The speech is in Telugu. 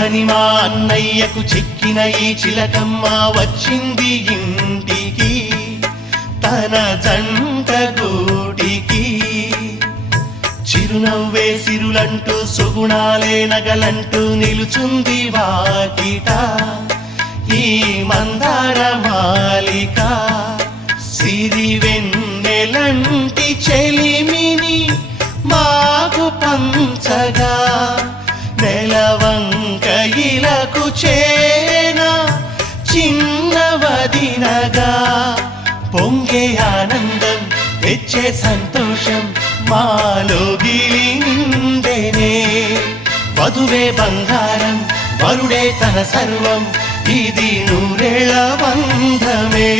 చక్కని మా అన్నయ్యకు చిక్కిన ఈ చిలకమ్మ వచ్చింది ఇంటికి తన జంట గూటికి. చిరునవ్వే సిరులంటూ సుగుణాలే నగలంటూ నిలుచుంది వాకిట ఈ మందార మాలిక. సిరి వెన్నెలంటి చెలిమిని మాకు పంచగా నెలవంక ఇలకు చేన చిన్నవదినగా. పొంగే ఆనందం తెచ్చే సంతోషం మాలో గిలిందెనే. వధువే బంగారం వరుడే తన సర్వం ఇది నూరేళ్ల బంధమే.